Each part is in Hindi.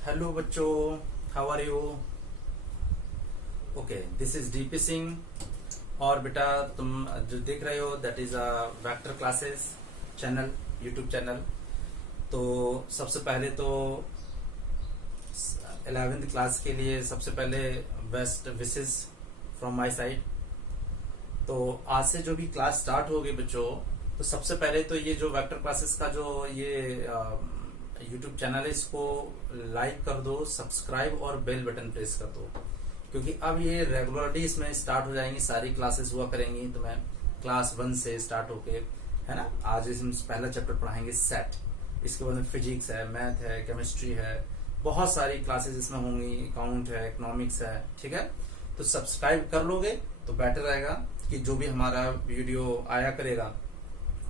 हेलो बच्चों, how are you? Okay, this is DP Singh. और बेटा तुम जो देख रहे हो that is a vector classes channel, YouTube channel. तो सबसे पहले तो 11th क्लास के लिए सबसे पहले best wishes from my side. तो आज से जो भी क्लास स्टार्ट होगी बच्चों, तो सबसे पहले तो ये जो वेक्टर क्लासेस का जो ये यूट्यूब चैनल है, इसको लाइक कर दो, सब्सक्राइब और बेल बटन प्रेस कर दो, क्योंकि अब ये रेगुलरली इसमें स्टार्ट हो जाएंगी, सारी क्लासेस हुआ करेंगी। तो मैं क्लास 1 से स्टार्ट होके, है ना, आज इसमें पहला चैप्टर पढ़ाएंगे सेट, इसके बाद में फिजिक्स है, मैथ है, केमिस्ट्री है, बहुत सारी क्लासेस इसमें होंगी, अकाउंट है, इकोनॉमिक्स है। ठीक है, तो सब्सक्राइब कर लोगे तो बेटर रहेगा कि जो भी हमारा वीडियो आया करेगा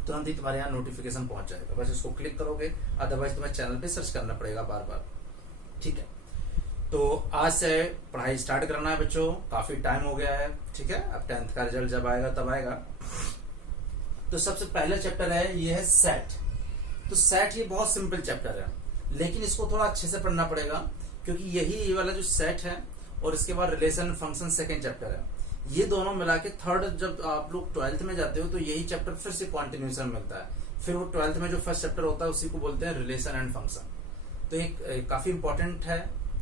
तुरंत ही तुम्हारे यहाँ नोटिफिकेशन पहुंच जाएगा। बस इसको क्लिक करोगे, अदरवाइज तुम्हें चैनल पे सर्च करना पड़ेगा बार बार। ठीक है, तो आज से पढ़ाई स्टार्ट करना है बच्चों, काफी टाइम हो गया है। ठीक है, अब 10th का रिजल्ट जब आएगा तब आएगा। तो सबसे पहला चैप्टर है, ये है सेट। तो सेट ये बहुत सिंपल चैप्टर है, लेकिन इसको थोड़ा अच्छे से पढ़ना पड़ेगा, क्योंकि ये वाला जो सेट है और इसके बाद रिलेशन फंक्शन सेकेंड चैप्टर है, ये दोनों मिला के थर्ड, जब आप लोग 12th में जाते हो तो यही चैप्टर फिर से कॉन्टिन्यूशन मिलता है। फिर वो 12th में जो फर्स्ट चैप्टर होता है उसी को बोलते हैं रिलेशन एंड फंक्शन। तो एक काफी इंपॉर्टेंट है।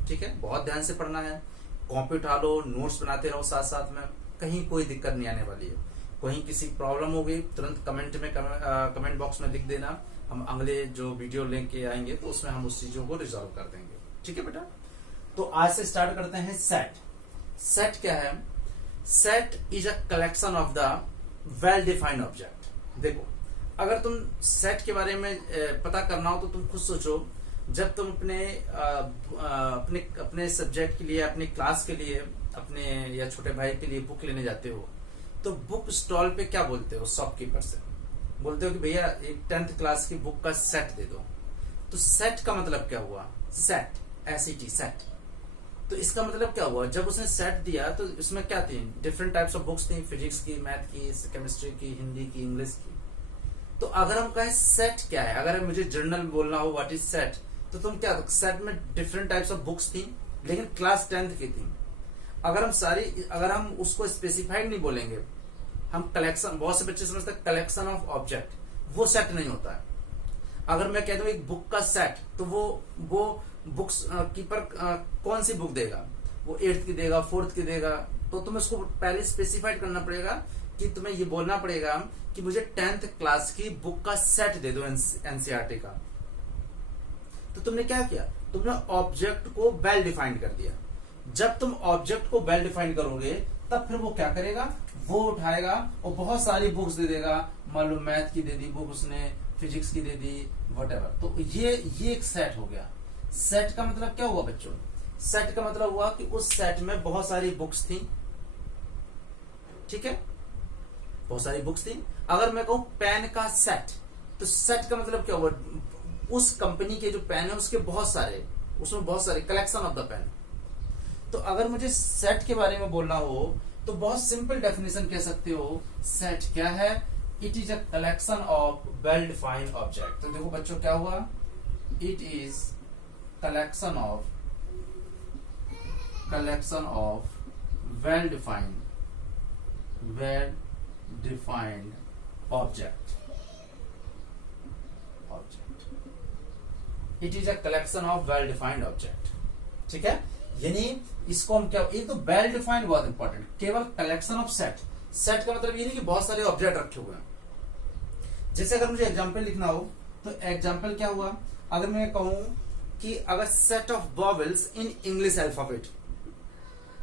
ठीक है, बहुत ध्यान से पढ़ना है, कॉपी उठा लो, नोट्स बनाते रहो साथ साथ में, कहीं कोई दिक्कत नहीं आने वाली है। कहीं किसी प्रॉब्लम हो गई तुरंत कमेंट बॉक्स में लिख देना, हम अगले जो वीडियो लेके आएंगे तो उसमें हम उस चीजों को रिजॉल्व कर देंगे। ठीक है बेटा, तो आज से स्टार्ट करते हैं सेट। सेट क्या है? Set is a collection of the well defined object. देखो, अगर तुम सेट के बारे में पता करना हो तो तुम खुद सोचो, जब तुम अपने सब्जेक्ट के लिए, अपने क्लास के लिए, अपने या छोटे भाई के लिए बुक लेने जाते हो, तो बुक स्टॉल पे क्या बोलते हो? शॉपकीपर से बोलते हो कि भैया एक 10th क्लास की बुक का सेट दे दो। तो सेट का मतलब क्या हुआ? Set, SET, set. तो इसका मतलब क्या हुआ? जब उसने सेट दिया तो इसमें क्या थी? डिफरेंट टाइप्स ऑफ बुक्स थी, फिजिक्स की, मैथ की, केमिस्ट्री की, हिंदी की, इंग्लिश की। तो अगर हम कहें सेट क्या है, अगर मुझे जर्नल बोलना हो व्हाट इज सेट, तो तुम क्या, सेट में डिफरेंट टाइप्स ऑफ बुक्स थी, लेकिन क्लास 10th की थी। अगर हम उसको स्पेसिफाइड नहीं बोलेंगे, हम कलेक्शन, बहुत से बच्चे समझते हैं कलेक्शन ऑफ ऑब्जेक्ट, वो सेट नहीं होता है। अगर मैं कह दूं एक बुक का सेट, तो वो बुक्स कीपर कौन सी बुक देगा? वो 8th की देगा, 4th की देगा। तो तुम्हें उसको पहले स्पेसिफाइड करना पड़ेगा कि तुम्हें ये बोलना पड़ेगा कि मुझे 10th क्लास की बुक का सेट दे दो, NCERT का। तो तुमने क्या किया? तुमने ऑब्जेक्ट को वेल डिफाइंड कर दिया। जब तुम ऑब्जेक्ट को वेल डिफाइंड करोगे तब फिर वो क्या करेगा? वो उठाएगा और बहुत सारी बुक्स दे देगा। मान लो मैथ की दे दी बुक उसने, फिजिक्स की दे दी, व्हाटएवर। तो ये एक सेट हो गया। सेट का मतलब क्या हुआ बच्चों? सेट का मतलब हुआ कि उस सेट में बहुत सारी बुक्स थी। ठीक है, बहुत सारी बुक्स थी। अगर मैं कहूं पेन का सेट, तो सेट का मतलब क्या हुआ? उस कंपनी के जो पेन है उसके बहुत सारे, उसमें बहुत सारे कलेक्शन ऑफ द पेन। तो अगर मुझे सेट के बारे में बोलना हो तो बहुत सिंपल डेफिनेशन कह सकते हो, सेट क्या है? It is a collection of well defined object. तो देखो बच्चों क्या हुआ? It is collection of well defined object. It is a collection of well defined object. ठीक है, यानी इसको हम क्या, एक तो वेल डिफाइंड बहुत इंपॉर्टेंट, केवल कलेक्शन ऑफ सेट। सेट का मतलब ये नहीं कि बहुत सारे ऑब्जेक्ट रखे हुए हैं। जैसे अगर मुझे एग्जांपल लिखना हो तो एग्जांपल क्या हुआ? अगर मैं कहूं कि अगर set of vowels in English alphabet,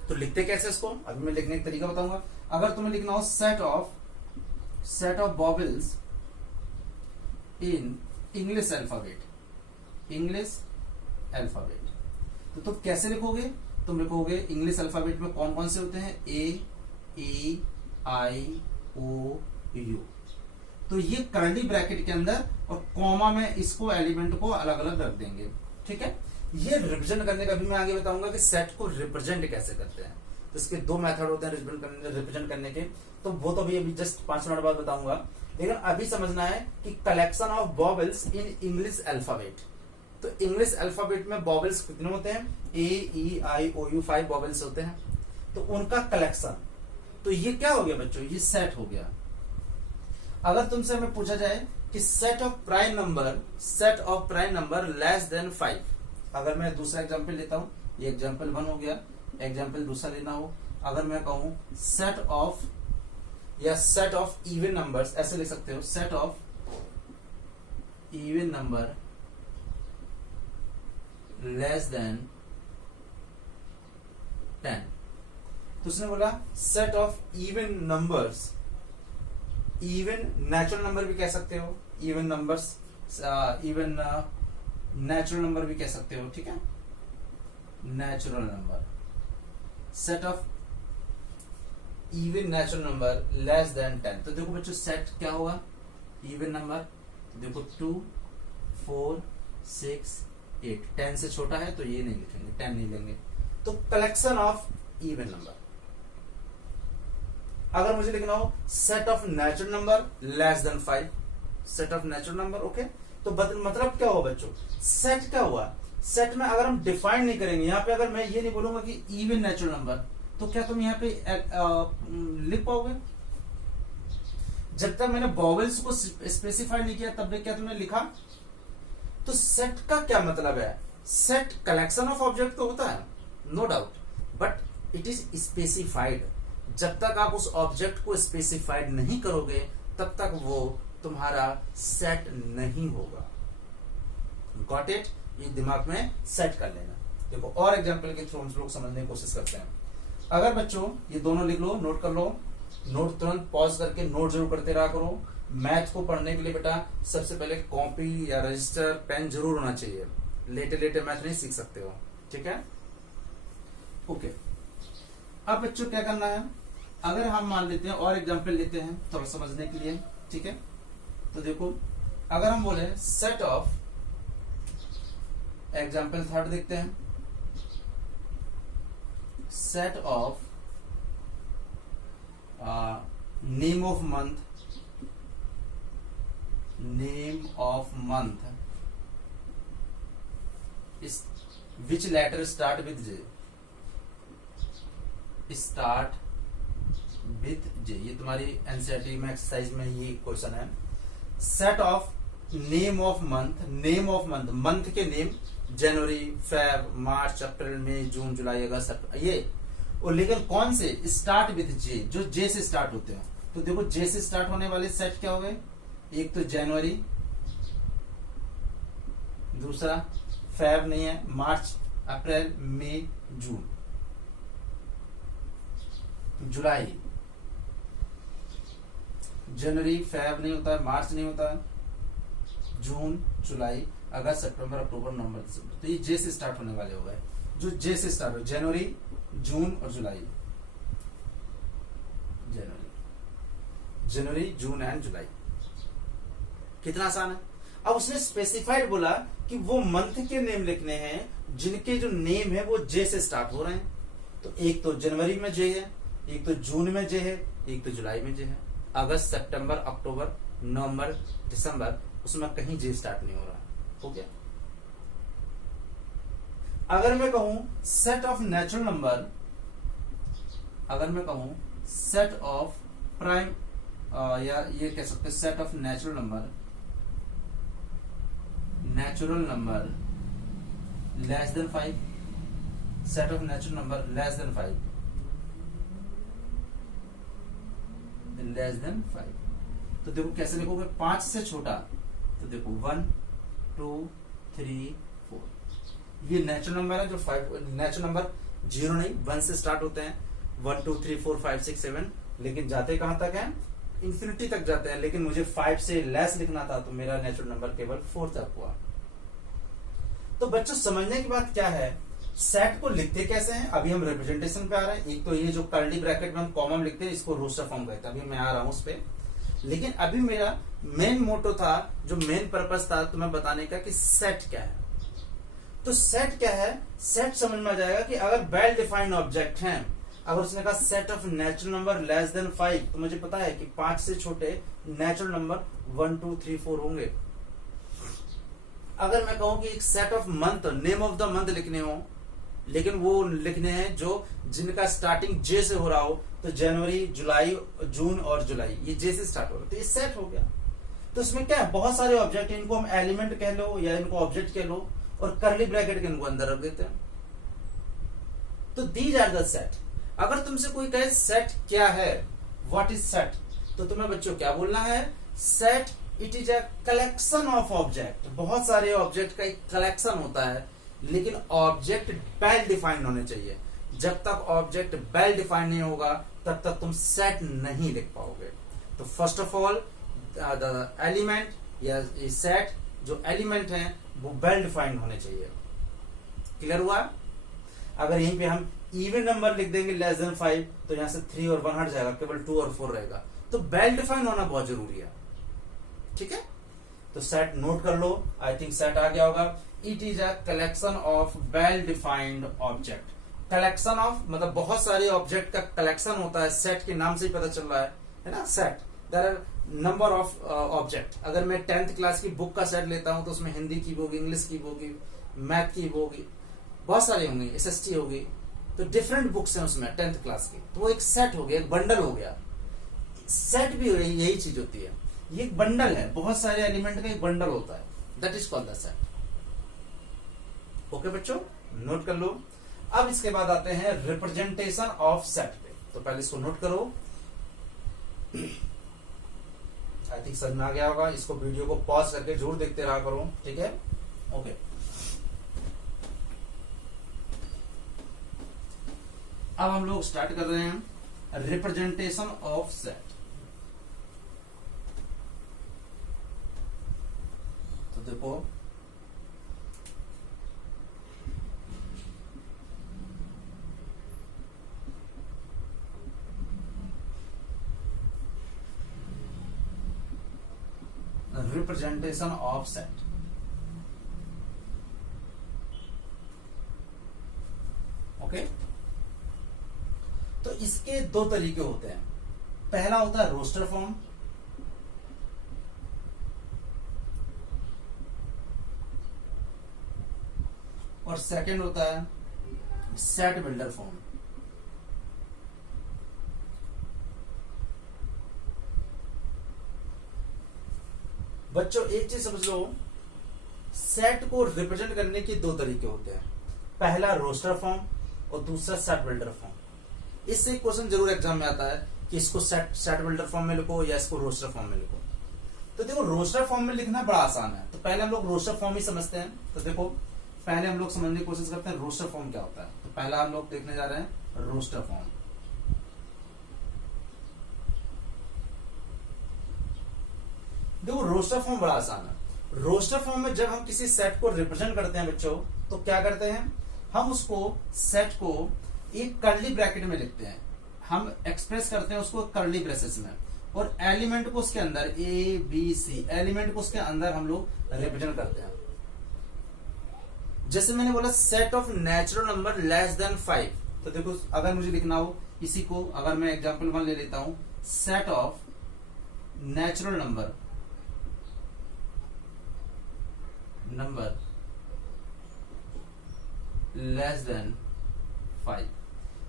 तो लिखते कैसे इसको? अभी मैं लिखने का तरीका बताऊंगा। अगर तुम्हें लिखना हो set of vowels in English alphabet, तो तुम कैसे लिखोगे? तुम लिखोगे इंग्लिश अल्फाबेट में कौन कौन से होते हैं? A, E, I, O, U। तो ये कर्ली ब्रैकेट के अंदर और कॉमा में इसको एलिमेंट को अलग अलग रख देंगे। ठीक है, ये रिप्रेजेंट करने का भी मैं आगे बताऊंगा कि सेट को रिप्रेजेंट कैसे करते हैं। तो इसके 2 मेथड होते हैं रिप्रेजेंट करने के, तो वो तो अभी जस्ट 5 मिनट बाद बताऊंगा। लेकिन अभी समझना है कि collection of vowels in English alphabet, तो इंग्लिश अल्फाबेट में वॉवेल्स कितने होते हैं? ए E I O you 5 vowels होते हैं, तो उनका कलेक्शन। तो ये क्या हो गया बच्चों? ये सेट हो गया। अगर तुमसे हमें पूछा जाए कि set of prime number less than 5, अगर मैं दूसरा एग्जांपल लेता हूं, ये एग्जांपल 1 हो गया, एग्जांपल दूसरा लेना हो, अगर मैं कहूं सेट ऑफ इवन नंबर्स, ऐसे लिख सकते हो, set of even number less then 10। तो उसने बोला set of even numbers, even natural number भी कह सकते हो, even numbers, even natural number भी कह सकते हो, ठीक है, natural number, set of even natural number less then 10। तो देखो बच्चों सेट क्या होगा? इवन नंबर, तो देखो 2 4 6 8, 10 से छोटा है तो ये नहीं लिखेंगे, 10 नहीं लेंगे। तो कलेक्शन ऑफ इवन नंबर। अगर मुझे लिखना हो set of natural number less than 5, set of natural number, okay. तो मतलब क्या हुआ बच्चों? सेट क्या हुआ? सेट में अगर हम डिफाइन नहीं करेंगे, यहाँ पे अगर मैं ये नहीं बोलूंगा कि इवन नेचुरल नंबर, तो क्या तुम यहाँ पे लिख पाओगे? जब तक मैंने वॉवेल्स को स्पेसिफाई नहीं किया तब क्या तुमने लिखा? तो सेट का क्या मतलब है? सेट कलेक्शन ऑफ ऑब्जेक्ट तो होता है, no doubt, but it is specified. जब तक आप उस ऑब्जेक्ट को स्पेसिफाइड नहीं करोगे तब तक वो तुम्हारा सेट नहीं होगा। Got it? ये दिमाग में सेट कर लेना। देखो और एग्जांपल के थ्रू हम लोग समझने की कोशिश करते हैं। अगर बच्चों ये दोनों लिख लो, नोट कर लो, नोट तुरंत पॉज करके नोट जरूर करते रहा करो। मैथ को पढ़ने के लिए बेटा सबसे पहले कॉपी या रजिस्टर पेन जरूर होना चाहिए, लेटे लेटे मैथ नहीं सीख सकते हो, ठीक है, ओके। अब बच्चों क्या करना है? अगर हम मान लेते हैं और एग्जांपल लेते हैं थोड़ा समझने के लिए, ठीक है। तो देखो अगर हम बोले सेट ऑफ, एग्जांपल थर्ड देखते हैं, set of name of month, is which letter start with J? Start with J। ये तुम्हारी एनसीईआरटी में एक्सरसाइज में ये क्वेश्चन है। Set of name of month, month के नेम, जनवरी, फेब, मार्च, अप्रैल, मई, जून, जुलाई, अगस्त, ये, और लेकिन कौन से? स्टार्ट विथ J, जो J से स्टार्ट होते हैं। तो देखो J से स्टार्ट होने वाले सेट क्या हो गए? एक तो जनवरी, दूसरा फेब नहीं है, मार्च, अप्रैल, मई, जून, जुलाई, जनवरी, फेब नहीं होता है, मार्च नहीं होता है, जून, जुलाई, अगस्त, सितंबर, अक्टूबर, नवंबर, दिसंबर। तो ये जे से स्टार्ट होने वाले हो गए, जो जे से स्टार्ट हो, जनवरी, जून और जुलाई, जनवरी, जून एंड जुलाई। कितना आसान है। अब उसने स्पेसिफाइड बोला कि वो मंथ के नेम लिखने हैं जिनके जो नेम है वो जे से स्टार्ट हो रहे हैं। तो एक तो जनवरी में जे है, एक तो जून में जे है, एक तो जुलाई में जे है। अगस्त, सितंबर, अक्टूबर, नवंबर, दिसंबर, उसमें कहीं जे स्टार्ट नहीं हो रहा। हो गया। अगर मैं कहूं सेट ऑफ नेचुरल नंबर, अगर मैं कहूं सेट ऑफ प्राइम, या ये कह सकते हैं set of natural number less than 5, set of natural number less than 5, तो देखो कैसे लिखोगे? 5 से छोटा, तो देखो 1 2 3 4, ये नेचुरल नंबर है। जो 5 नेचुरल नंबर 0 नहीं 1 से स्टार्ट होते हैं, 1 2 3 4 5 6 7, लेकिन जाते कहां तक है? इंफिनिटी तक जाते हैं। लेकिन मुझे 5 से लेस लिखना था तो मेरा नेचुरल नंबर केवल 4 तक हुआ। तो बच्चों समझने की बात क्या है, सेट को लिखते कैसे हैं? अभी हम रिप्रेजेंटेशन पे आ रहे हैं। एक तो ये जो कर्ली ब्रैकेट में हम कॉमन लिखते हैं, इसको रोस्टर फॉर्म कहते हैं। अभी मैं आ रहा हूं उस पे, लेकिन अभी मेरा मेन मोटो था, जो मेन पर्पस था तुम्हें बताने का कि सेट क्या है। तो सेट क्या है? सेट समझ में आ जाएगा कि अगर वेल डिफाइंड ऑब्जेक्ट हैं, अगर उसने कहा set of natural number less than 5, तो मुझे पता है कि 5 से छोटे नेचुरल नंबर 1 2 3 4 होंगे। अगर मैं कहूं कि एक set of month, name of the month लिखने हो, लेकिन वो लिखने हैं जो जिनका स्टार्टिंग जे से हो रहा हो, तो जनवरी, जुलाई, जून और जुलाई, ये जे से स्टार्ट हो रहा है, तो ये सेट हो गया। तो इसमें क्या है, बहुत सारे ऑब्जेक्ट, इनको हम एलिमेंट कह लो या इनको ऑब्जेक्ट कह लो, और करली ब्रैकेट के इनको अंदर रख देते हैं। तो दीज आर द सेट। अगर तुमसे कोई कहे सेट क्या है, व्हाट इज सेट, तो तुम्हें बच्चों क्या बोलना है, set it is a collection of object. बहुत सारे ऑब्जेक्ट का एक कलेक्शन होता है, लेकिन ऑब्जेक्ट वेल डिफाइंड होने चाहिए। जब तक ऑब्जेक्ट वेल डिफाइंड नहीं होगा तब तक तुम सेट नहीं लिख पाओगे। तो first of all the element या सेट, जो एलिमेंट हैं वो वेल डिफाइंड होने चाहिए। क्लियर हुआ? अगर यहीं पे हम इवन नंबर लिख देंगे लेस देन 5, तो यहां से 3 और 1 हट जाएगा, केवल 2 और 4 रहेगा। तो वेल डिफाइंड होना बहुत जरूरी है। ठीक है, तो सेट नोट कर लो। आई थिंक सेट आ गया होगा। It is a collection of well defined object. Collection of मतलब बहुत सारे ऑब्जेक्ट का कलेक्शन होता है, सेट के नाम से ही पता चल रहा है ना। Set, there are number of object. अगर मैं 10th क्लास की बुक का सेट लेता हूं तो उसमें हिंदी की होगी, इंग्लिश की होगी, मैथ की होगी, बहुत सारी होंगी, SST होगी, तो डिफरेंट बुक्स हैं उसमें 10th क्लास की, तो वो एक सेट हो गया, एक बंडल हो गया। सेट भी यही चीज होती है, ये एक बंडल है, बहुत सारे एलिमेंट का एक बंडल होता है, that is called the set. Okay बच्चों, नोट कर लो। अब इसके बाद आते हैं रिप्रेजेंटेशन ऑफ सेट पे। तो पहले इसको नोट करो। आई थिंक समझ में आ गया होगा। इसको वीडियो को पॉज करके जरूर देखते रहा करो, ठीक है? ओके, अब हम लोग स्टार्ट कर रहे हैं रिप्रेजेंटेशन ऑफ सेट। तो देखो, रिप्रेजेंटेशन ऑफ सेट। ओके, तो इसके दो तरीके होते हैं। पहला होता है रोस्टर फॉर्म, और सेकंड होता है सेट बिल्डर फॉर्म। बच्चों एक चीज समझ लो, सेट को रिप्रेजेंट करने के दो तरीके होते हैं। पहला रोस्टर फॉर्म और दूसरा सेट बिल्डर फॉर्म। इससे एक क्वेश्चन जरूर एग्जाम में आता है कि इसको सेट बिल्डर फॉर्म में लिखो या इसको रोस्टर फॉर्म में लिखो। तो देखो, रोस्टर फॉर्म में लिखना बड़ा आसान है, तो पहले हम लोग रोस्टर फॉर्म ही समझते हैं। तो देखो, पहले हम लोग समझने की कोशिश करते हैं रोस्टर फॉर्म क्या होता है। तो पहला हम लोग देखने जा रहे हैं रोस्टर फॉर्म। देखो, रोस्टर फॉर्म बड़ा आसान है। रोस्टर फॉर्म में जब हम किसी सेट को रिप्रेजेंट करते हैं बच्चों, तो क्या करते हैं, हम उसको सेट को एक कर्ली ब्रैकेट में लिखते हैं। हम एक्सप्रेस करते हैं उसको कर्ली ब्रेसेस में, और एलिमेंट को उसके अंदर ABC एलिमेंट को उसके अंदर हम लोग रिप्रेजेंट करते हैं। जैसे मैंने बोला set of natural number less than 5। तो देखो, अगर मुझे लिखना हो इसी को, अगर मैं एग्जांपल 1 ले लेता हूं, set of natural number less than 5।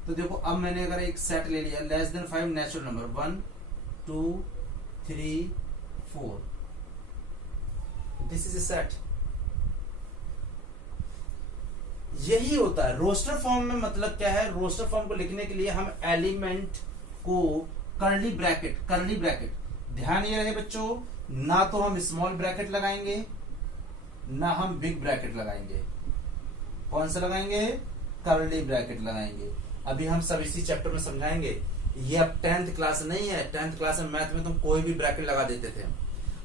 तो देखो, अब मैंने अगर एक सेट ले लिया less than 5 natural number 1 2 3 4, this is a set. यही होता है रोस्टर फॉर्म में। मतलब क्या है, रोस्टर फॉर्म को लिखने के लिए हम एलिमेंट को कर्ली ब्रैकेट, ध्यान ये रहे बच्चों, ना तो हम स्मॉल ब्रैकेट लगाएंगे ना हम बिग ब्रैकेट लगाएंगे। कौन सा लगाएंगे, कर्ली ब्रैकेट लगाएंगे। अभी हम सब इसी चैप्टर में समझाएंगे। ये अब 10th क्लास नहीं है। 10th क्लास में मैथ में तुम कोई भी ब्रैकेट लगा देते थे।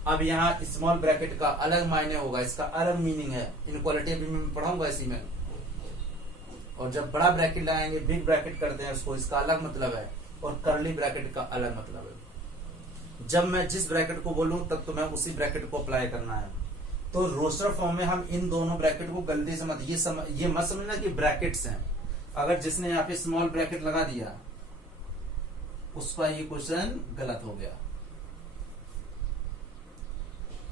अब यहाँ स्मॉल ब्रैकेट का अलग मायने होगा, इसका अलग मीनिंग है। इनक्वालिटी भी मैं पढ़ाऊंगा इसी में। और जब बड़ा ब्रैकेट लगाएंगे, बिग ब्रैकेट करते हैं उसको, इसका अलग मतलब है, और कर्ली ब्रैकेट का अलग मतलब है। जब मैं जिस ब्रैकेट को बोलूं तब तुम्हें उसी ब्रैकेट को अप्लाई करना है। तो रोस्टर फॉर्म में हम इन दोनों ब्रैकेट को गलती से ये मत समझना कि ब्रैकेट्स हैं। अगर जिसने यहाँ पे स्मॉल ब्रैकेट लगा दिया उसका ये क्वेश्चन गलत हो गया।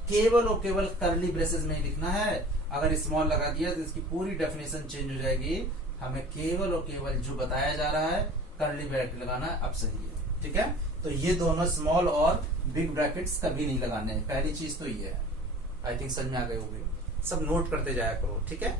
केवल और केवल कर्ली ब्रेसेस में ही लिखना है। अगर स्मॉल लगा दिया तो इसकी पूरी डेफिनेशन चेंज हो जाएगी। हमें केवल और केवल जो बताया जा रहा है कर्ली ब्रैकेट लगाना अब सही है। ठीक है, तो ये दोनों स्मॉल और बिग ब्रैकेट्स कभी नहीं लगाने हैं। पहली चीज तो ये है। आई थिंक समझ में आ गए होंगे, सब नोट करते जाया करो। ठीक है,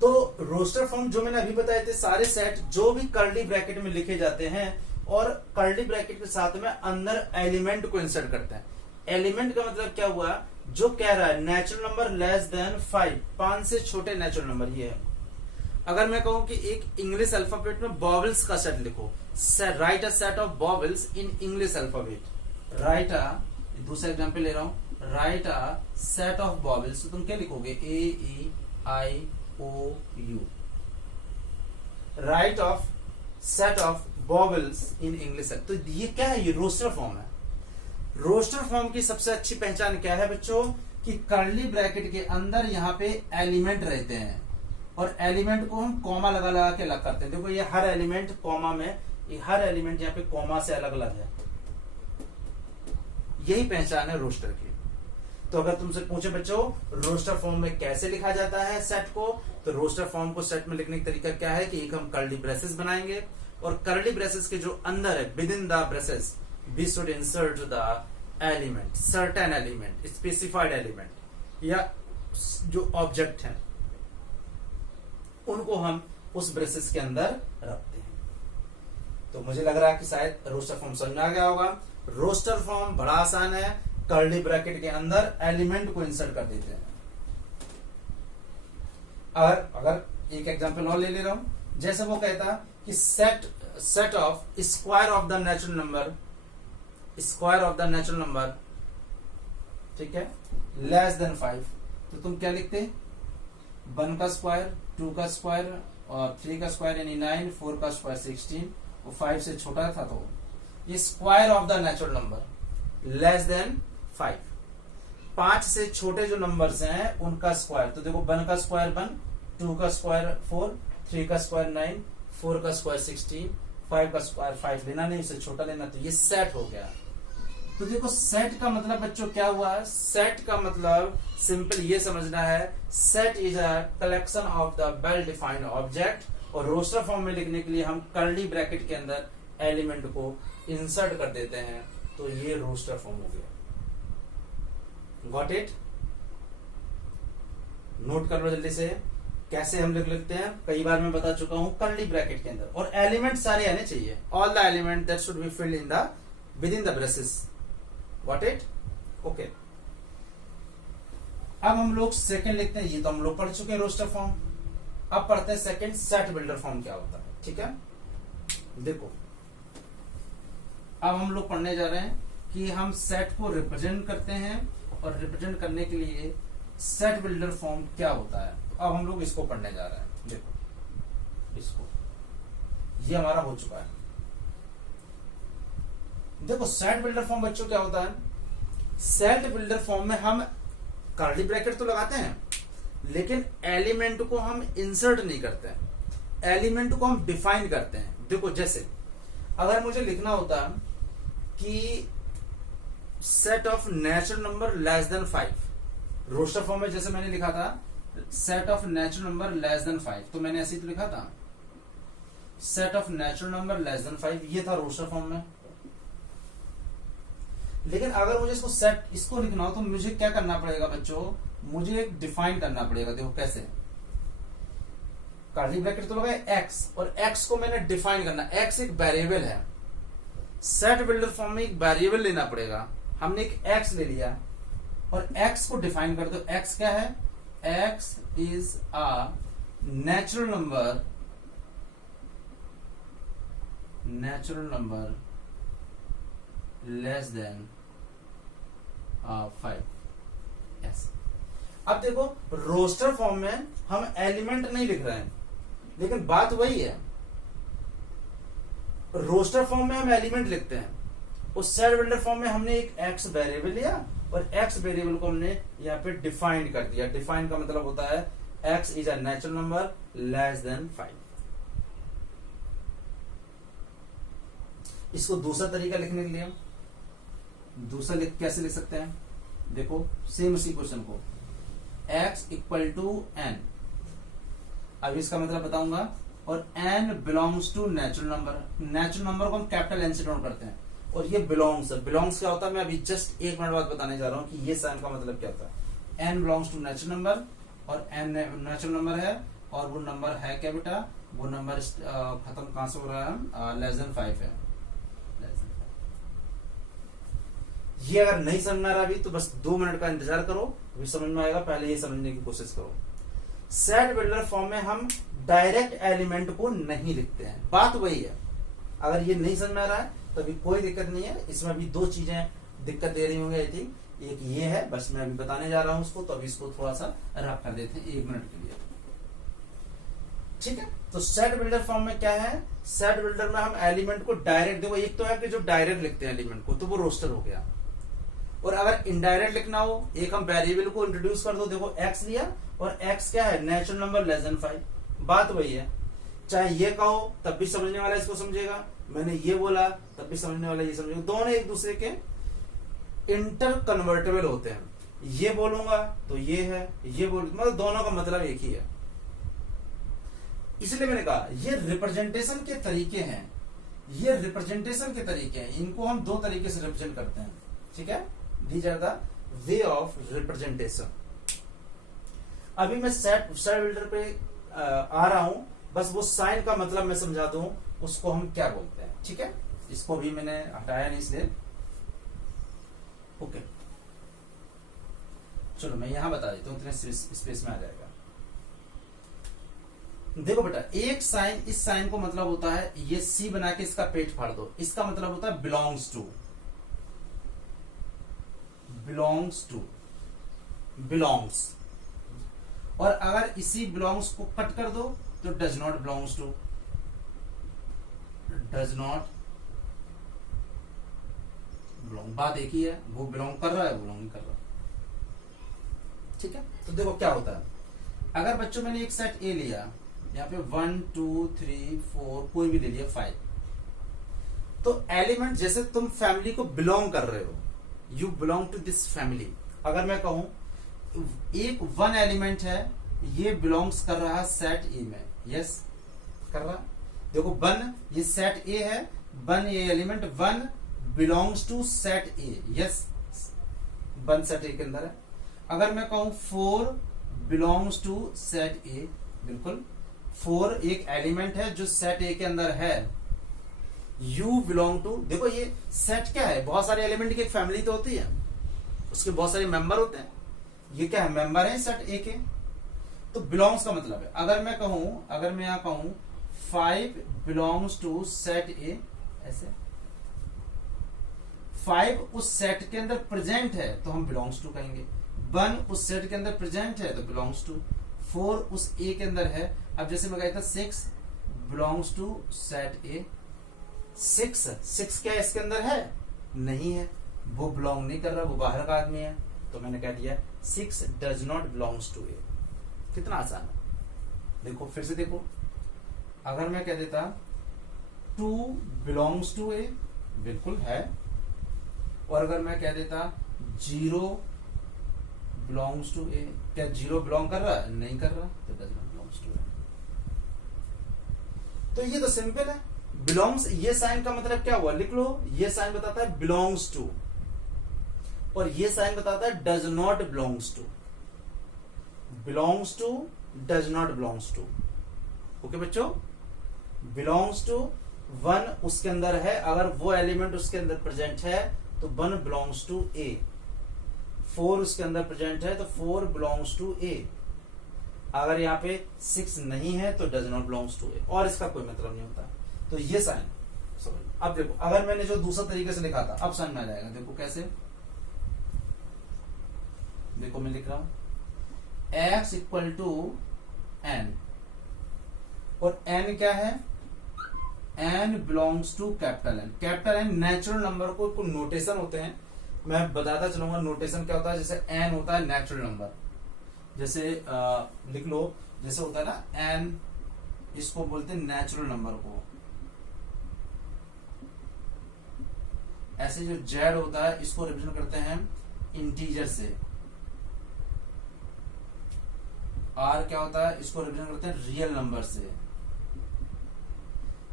तो रोस्टर फॉर्म जो मैंने अभी बताए थे सारे सेट जो भी कर्ली ब्रैकेट में लिखे जाते हैं और कर्ली ब्रैकेट के साथ में अंदर एलिमेंट को इंसर्ट करते हैं। एलिमेंट का मतलब क्या हुआ, जो कह रहा है नेचुरल नंबर लेस देन 5, 5 से छोटे नेचुरल नंबर ये है। अगर मैं कहूं कि एक इंग्लिश अल्फाबेट में बॉबल्स का सेट लिखो, write a set of vowels in English alphabet, write a, दूसरा एग्जांपल ले रहा हूं, write a set of vowels, तो तुम क्या लिखोगे, A E I O U, write of set of vowels in English. तो ये क्या है, ये रोस्टर फॉर्म है। रोस्टर फॉर्म की सबसे अच्छी पहचान क्या है बच्चों, कि कर्ली ब्रैकेट के अंदर यहाँ पे एलिमेंट रहते हैं और एलिमेंट को हम कॉमा लगा लगा के अलग करते हैं। देखो ये हर एलिमेंट कॉमा में, ये हर एलिमेंट यहाँ पे कॉमा से अलग अलग है। यही पहचान है रोस्टर की। तो अगर तुमसे पूछे बच्चों रोस्टर फॉर्म में कैसे लिखा जाता है सेट को, तो रोस्टर फॉर्म को सेट में लिखने का तरीका क्या है कि एक हम कर्ली ब्रेसेस बनाएंगे और कर्ली ब्रेसेस के जो अंदर है within the braces we should insert the element, certain element, specified element या जो ऑब्जेक्ट है उनको हम उस ब्रेसेस के अंदर रखते हैं। तो मुझे लग रहा है कि शायद रोस्टर फॉर्म समझ में आ गया होगा। रोस्टर फॉर्म बड़ा आसान है, कर्ली ब्रैकेट के अंदर एलिमेंट को इंसर्ट कर देते हैं। अगर एक एग्जांपल और ले रहा हूं, जैसे वो कहता कि set of square of the natural number, square of the natural number, ठीक है, लेस देन 5, तो तुम क्या लिखते, 1 का स्क्वायर, 2 का स्क्वायर और 3 का स्क्वायर यानी 9, 4 का स्क्वायर 16 और 5 से छोटा था तो ये square of the natural number less than 5। 5 से छोटे जो नंबर्स हैं उनका स्क्वायर, तो देखो 1 का स्क्वायर 1, 2 का स्क्वायर 4, 3 का स्क्वायर 9, 4 का स्क्वायर 16, 5 का स्क्वायर 5 लेना नहीं, उससे छोटा लेना, तो ये सेट हो गया। तो देखो सेट का मतलब बच्चों क्या हुआ, सेट का मतलब सिंपल ये समझना है, set is a collection of the well defined object. और रोस्टर फॉर्म में लिखने के लिए हम कर्ली ब्रैकेट के अंदर एलिमेंट को इंसर्ट कर देते हैं, तो ये रोस्टर फॉर्म हो गया। Got it? नोट कर लो जल्दी से, कैसे हम लिख लेते हैं। कई बार मैं बता चुका हूं, कर्ली ब्रैकेट के अंदर, और एलिमेंट सारे आने चाहिए, all the element that should be filled in the with in the braces. Got it? Okay. अब हम लोग सेकंड लिखते हैं, ये तो हम लोग पढ़ चुके हैं रोस्टर फॉर्म। अब पढ़ते हैं सेकंड, सेट बिल्डर फॉर्म क्या होता है। ठीक है, देखो अब हम लोग पढ़ने जा रहे हैं कि हम सेट को रिप्रेजेंट करते हैं और रिप्रेजेंट करने के लिए सेट बिल्डर फॉर्म क्या होता है। तो अब हम लोग इसको पढ़ने जा रहे हैं। देखो इसको, ये हमारा हो चुका है। देखो सेट बिल्डर फॉर्म बच्चों क्या होता है, सेट बिल्डर फॉर्म में हम कर्ली ब्रैकेट तो लगाते हैं लेकिन एलिमेंट को हम इंसर्ट नहीं करते हैं, एलिमेंट को हम डिफाइन करते हैं। देखो जैसे अगर मुझे लिखना होता कि set of natural number less than 5, roster form में जैसे मैंने लिखा था set of natural number less than 5, तो मैंने ऐसे ही तो लिखा था set of natural number less than 5, ये था रोस्टर फॉर्म में। लेकिन अगर मुझे इसको लिखना हो तो मुझे क्या करना पड़ेगा बच्चों, मुझे एक डिफाइन करना पड़ेगा। देखो कैसे, कर्ली ब्रैकेट तो लगा एक्स, और एक्स को मैंने डिफाइन करना, एक्स एक वेरिएबल है। सेट बिल्डर फॉर्म में एक वेरिएबल लेना पड़ेगा, हमने एक एक्स ले लिया और एक्स को डिफाइन कर दो। एक्स क्या है, x is a natural number less than 5। yes. अब देखो रोस्टर फॉर्म में हम एलिमेंट नहीं लिख रहे हैं, लेकिन बात वही है, रोस्टर फॉर्म में हम एलिमेंट लिखते हैं, उस सेट बिल्डर फॉर्म में हमने एक एक्स वेरिएबल लिया और एक्स वेरिएबल को हमने यहाँ पे डिफाइन कर दिया। डिफाइन का मतलब होता है x is a natural number less than 5। इसको दूसरा तरीका लिखने के लिए, दूसरा कैसे लिख सकते हैं, देखो सेम उसी क्वेश्चन को, x इक्वल टू n, अब इसका मतलब बताऊंगा, और n belongs to natural number, natural number को हम कैपिटल N से डिनोट करते हैं, और ये बिलोंग्स है, बिलोंग्स क्या होता है मैं अभी जस्ट 1 मिनट बाद बताने जा रहा हूं कि ये साइन का मतलब क्या होता है। n belongs to natural number, और n नेचुरल नंबर है, और वो नंबर है क्या बेटा, वो नंबर खत्म कहां से हो रहा है, लेस देन 5 है। ये अगर नहीं समझ में आ रहा अभी तो बस 2 मिनट का इंतजार करो, अभी समझ में आएगा, पहले ये समझने की कोशिश करो। सेट बिल्डर फॉर्म में हम डायरेक्ट एलिमेंट को नहीं लिखते हैं, बात वही है। अगर ये नहीं समझ में आ रहा है तो अभी कोई दिक्कत नहीं है, इसमें अभी 2 चीजें दिक्कत दे रही होंगी आई थिंक, एक ये है, बस मैं अभी बताने जा रहा हूं उसको, तो अभी इसको थोड़ा सा रफ कर देते हैं 1 मिनट के लिए, ठीक है। तो सेट बिल्डर फॉर्म में क्या है, सेट बिल्डर में हम एलिमेंट को डायरेक्ट, देखो एक तो है कि जो डायरेक्ट लिखते हैं एलिमेंट को तो वो रोस्टर हो गया, और अगर इनडायरेक्ट लिखना हो, एक हम वेरिएबल को इंट्रोड्यूस कर दो, देखो x लिया, और x क्या है, नेचुरल नंबर लेस देन 5, बात वही है। चाहे ये कहो तब भी समझने वाला इसको समझेगा, मैंने ये बोला तब भी समझने वाला ये समझेगा, दोनों एक दूसरे के इंटर कन्वर्टेबल होते हैं, ये बोलूंगा तो ये है, ये बोल मतलब दोनों का मतलब एक ही है। इसलिए मैंने कहा ये रिप्रेजेंटेशन के तरीके हैं, ये रिप्रेजेंटेशन के तरीके हैं, इनको हम 2 तरीके से रिप्रेजेंट करते हैं, ठीक है। These are the way of representation। अभी मैं सेट बिल्डर पे आ रहा हूं, बस वो साइन का मतलब मैं समझा दूं उसको हम क्या बोलते हैं, ठीक है। इसको भी मैंने हटाया नहीं इसलिए, ओके। चलो मैं यहां बता देता हूं, इतने स्पेस में आ जाएगा। देखो बेटा, एक साइन, इस साइन को मतलब होता है, ये सी बना के इसका पेट फाड़ दो, इसका मतलब होता है belongs to, belongs to, belongs, और अगर इसी बिलोंग्स को कट कर दो तो does not belongs to, does not belong, बात एक ही है, वो बिलोंग कर रहा है, वो बिलोंग नहीं कर रहा, ठीक है। तो देखो क्या होता है, अगर बच्चों मैंने एक सेट ए लिया, यहाँ पे 1 2 3 4 कोई भी ले लिया 5, तो एलिमेंट जैसे तुम फैमिली को बिलोंग कर रहे हो, you belong to this family. अगर मैं कहूं एक 1 एलिमेंट है, ये बिलोंग्स कर रहा है सेट ए में, यस कर रहा, देखो 1 ये सेट ए है, 1 ये element 1 belongs to set A, yes 1 set A के अंदर है। अगर मैं कहूं 4 बिलोंग्स टू सेट ए, बिल्कुल 4 एक एलिमेंट है जो सेट ए के अंदर है, यू बिलोंग टू, देखो ये सेट क्या है, बहुत सारे एलिमेंट की एक फैमिली तो होती है, उसके बहुत सारे मेंबर होते हैं, ये क्या है, मेंबर है सेट ए के। तो बिलोंग्स का मतलब है, अगर मैं कहूं, अगर मैं यहां कहूं 5 बिलोंग्स टू सेट ए, ऐसे 5 उस सेट के अंदर प्रेजेंट है तो हम बिलोंग्स टू कहेंगे, 1 उस सेट के अंदर प्रेजेंट है तो बिलोंग्स टू, 4 उस ए के अंदर है। अब जैसे मैं कहता 6 बिलोंग्स टू सेट ए, 6 क्या इसके अंदर है, नहीं है, वो बिलोंग नहीं कर रहा, वो बाहर का आदमी है, तो मैंने कह दिया 6 डज नॉट बिलोंग्स टू ए। कितना आसान है, देखो फिर से देखो, अगर मैं कह देता 2 बिलोंग्स टू ए, बिल्कुल है, और अगर मैं कह देता 0 बिलोंग्स टू ए, क्या 0 बिलोंग कर रहा है, नहीं कर रहा, तो डज नॉट बिलोंग्स टू ए। तो ये तो सिंपल है, बिलोंग्स, ये साइन का मतलब क्या हुआ, लिख लो, ये साइन बताता है बिलोंग्स टू, और ये साइन बताता है does not belongs to, belongs to does not belongs to, okay बच्चों। बिलोंग्स टू 1 उसके अंदर है, अगर वो एलिमेंट उसके अंदर प्रेजेंट है तो 1 बिलोंग्स टू ए, 4 उसके अंदर प्रेजेंट है तो 4 बिलोंग्स टू ए, अगर यहाँ पे 6 नहीं है तो डज नॉट बिलोंग्स टू ए, और इसका कोई मतलब नहीं होता। तो ये साइन समझ। अब देखो, अगर मैंने जो दूसरा तरीके से लिखा था, अब समझ में आ जाएगा, देखो कैसे, देखो मैं लिख रहा हूं x इक्वल टू n, और n क्या है, n belongs to capital N, capital N natural number को नोटेशन होते हैं, मैं बताता चलूंगा नोटेशन क्या होता है। जैसे n होता है नेचुरल नंबर, जैसे लिख लो, जैसे होता है ना n, इसको बोलते हैं नेचुरल नंबर को, ऐसे जो z होता है इसको रिप्रेजेंट करते हैं इंटीजर से, आर क्या होता है, इसको रिप्रेजेंट करते हैं रियल नंबर से।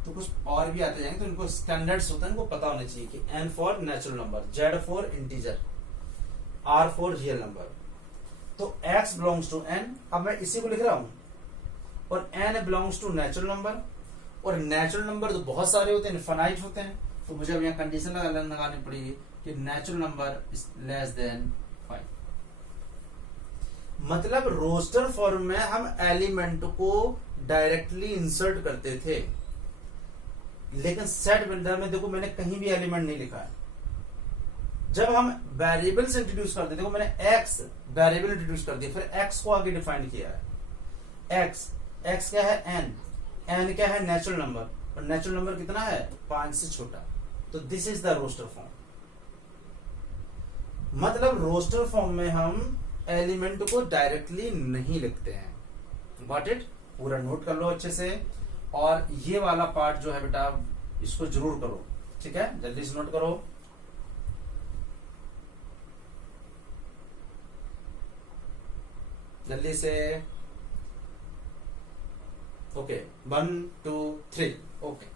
तो कुछ और भी आते जाएंगे, तो इनको स्टैंडर्ड्स होते हैं, इनको पता होना चाहिए कि N for natural number, Z for integer, R for real number. तो एक्स बिलोंग्स टू एन, अब मैं इसी को लिख रहा हूं, और n belongs to natural number, और नेचुरल नंबर तो बहुत सारे होते हैं, इनफाइनाइट होते हैं, तो मुझे अब यहाँ कंडीशन लगानी पड़ेगी कि natural number is less than 5। मतलब रोस्टर फॉर्म में हम एलिमेंट को डायरेक्टली इंसर्ट करते थे, लेकिन सेट बिल्डर में देखो मैंने कहीं भी एलिमेंट नहीं लिखा है। जब हम वेरिएबल्स इंट्रोड्यूस करते, देखो मैंने एक्स वेरिएबल इंट्रोड्यूस कर दिया, फिर एक्स को आगे डिफाइन किया है। एक्स क्या है, एन क्या है, नेचुरल नंबर, और नेचुरल नंबर कितना है, 5 से छोटा। तो this is the roster form. मतलब रोस्टर फॉर्म में हम एलिमेंट को डायरेक्टली नहीं लिखते हैं। Got it? पूरा नोट कर लो अच्छे से, और ये वाला पार्ट जो है बेटा इसको जरूर करो, ठीक है, जल्दी से नोट करो। जल्दी से, ओके 1 2 3, ओके।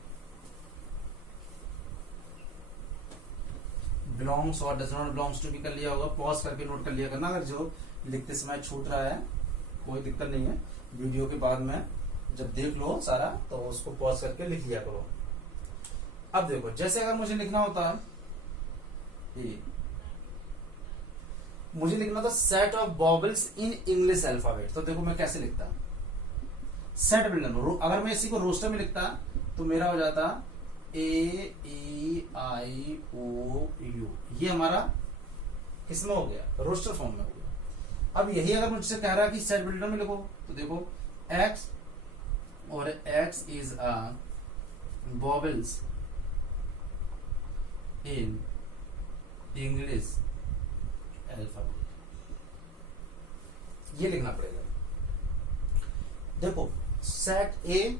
बिलोंग्स और डज नॉट बिलोंग्स टू भी कर लिया होगा, पॉज करके नोट कर लिया करना, अगर जो लिखते समय छूट रहा है कोई दिक्कत नहीं है, वीडियो के बाद में जब देख लो सारा तो उसको पॉज करके लिख लिया करो। अब देखो, जैसे अगर मुझे लिखना होता है, मुझे लिखना था set of vowels in English alphabet, तो देखो मैं कैसे लिखता, सेट बिल्डर। अगर मैं इसी को रोस्टर में लिखता तो मेरा हो जाता ए ई आई ओ यू, ये हमारा किसमें हो गया, रोस्टर फॉर्म में हो गया। अब यही अगर मुझसे कह रहा है कि सेट बिल्डर में लिखो, तो देखो एक्स, और x is a vowels in English alphabet, ये लिखना पड़ेगा। देखो सेट ए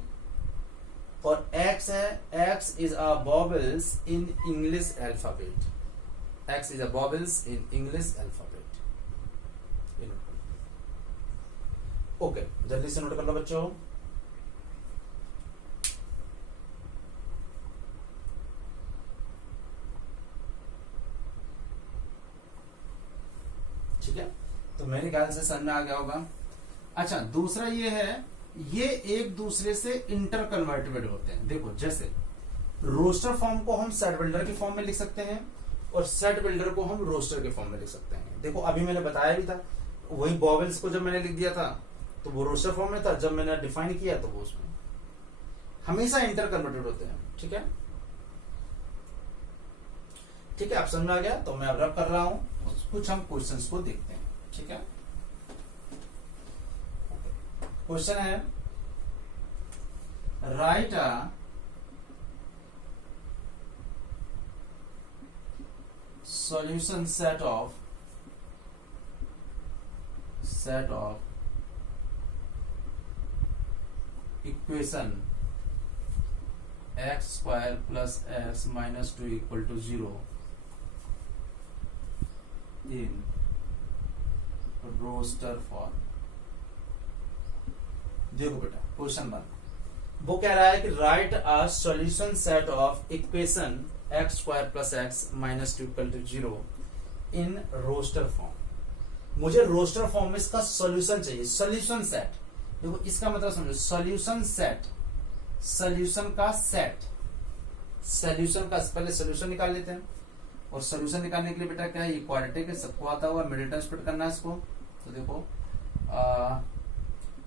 और एक्स है, x is a vowels in English alphabet, x is a vowels in English alphabet. Okay, जल्दी से नोट कर लो बच्चों। ठीक है, तो मेरे ख्याल से समझ में आ गया होगा। अच्छा, दूसरा ये है, ये एक दूसरे से इंटर कन्वर्टेबल होते हैं। देखो जैसे रोस्टर फॉर्म को हम सेट बिल्डर के फॉर्म में लिख सकते हैं, और सेट बिल्डर को हम रोस्टर के फॉर्म में लिख सकते हैं। देखो अभी मैंने बताया भी था, वही वॉवेल्स को जब मैंने लिख दिया था तो वो रोस्टर फॉर्म में था, जब मैंने डिफाइन किया तो वो उसमें हमेशा इंटर कन्वर्टेड होते हैं। ठीक है, ठीक है, आप समझ में आ गया? तो मैं अब रब कर रहा हूं, कुछ हम क्वेश्चंस को देखते हैं। ठीक है, क्वेश्चन है, right a solution set of equation x square plus x minus 2 equal to 0 in roster form। देखो बेटा क्वेश्चन 1 वो कह रहा है कि write a solution set of equation x square plus x minus 2 equal to 0 in roster form. मुझे रोस्टर फॉर्म में इसका सॉल्यूशन चाहिए, सॉल्यूशन सेट। देखो इसका मतलब समझो, सॉल्यूशन सेट, सॉल्यूशन का सेट, सॉल्यूशन का पहले सॉल्यूशन निकाल लेते हैं। और सॉल्यूशन निकालने के लिए बेटा क्या है, इक्वालिटी के सबको आता हुआ मिडिल टर्म स्प्लिट करना है इसको। तो देखो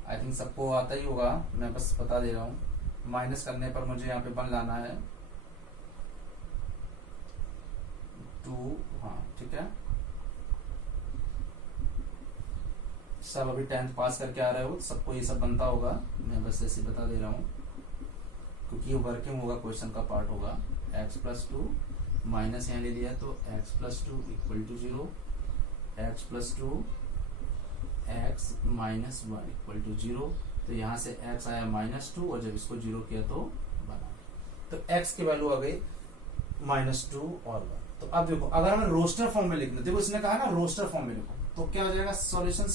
आई थिंक सबको आता ही होगा, मैं बस बता दे रहा हूं। माइनस करने पर मुझे यहाँ पे 1 लाना है, 2, हाँ ठीक है। सब अभी 10th पास करके आ रहे हो, सबको ये सब बनता होगा, मैं बस ऐसे बता दे रहा हूँ क्योंकि ये वर्किंग होगा, क्वेश्चन का पार्ट होगा। x प्लस 2 माइनस यहाँ ले लिया तो x plus 2 equal to 0, x plus 2 x minus 1 equal to 0। तो यहाँ से x आया -2 और जब इसको 0 किया तो बना, तो x की वैल्यू आ गई -2 और 1। तो अब देखो अगर हमें रोस्टर फॉर्म में लिखना, देखो इसने कहा ना रोस्टर फॉर्म में लिखो, तो क्या हो जाएगा सॉल्यूशन